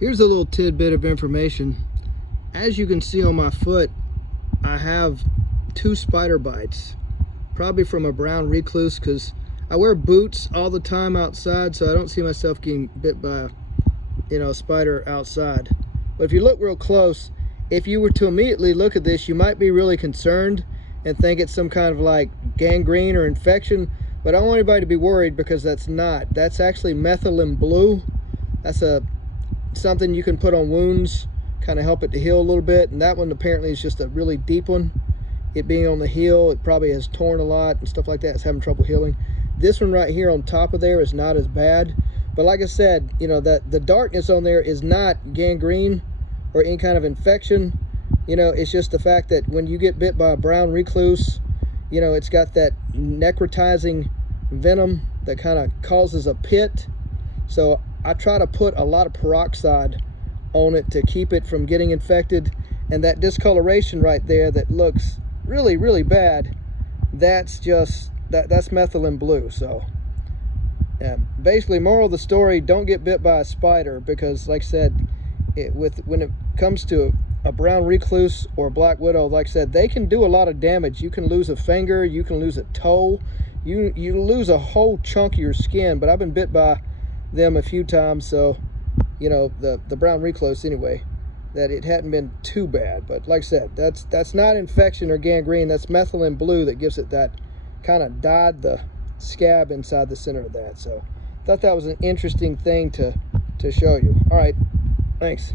Here's a little tidbit of information. As you can see on my foot, I have 2 spider bites, probably from a brown recluse, because I wear boots all the time outside, so I don't see myself getting bit by a spider outside. But if you look real close, if you were to immediately look at this, you might be really concerned and think it's some kind of like gangrene or infection, but I don't want anybody to be worried, because that's not. That's actually methylene blue. That's something you can put on wounds, kind of help it to heal a little bit, and that one apparently is just a really deep one. It being on the heel, it probably has torn a lot and stuff like that. It's having trouble healing. This one right here on top of there is not as bad, but like I said, that the darkness on there is not gangrene or any kind of infection. It's just the fact that when you get bit by a brown recluse, it's got that necrotizing venom that kind of causes a pit. So I try to put a lot of peroxide on it to keep it from getting infected. And that discoloration right there that looks really, really bad, that's methylene blue. So yeah, basically, moral of the story, don't get bit by a spider, because like I said, when it comes to a brown recluse or a black widow, like I said, they can do a lot of damage. You can lose a finger, you can lose a toe, you lose a whole chunk of your skin. But I've been bit by them a few times, so the brown recluse anyway, that it hadn't been too bad. But like I said, that's not infection or gangrene. That's methylene blue that gives it that kind of dyed the scab inside the center of that. So I thought that was an interesting thing to show you. All right, thanks.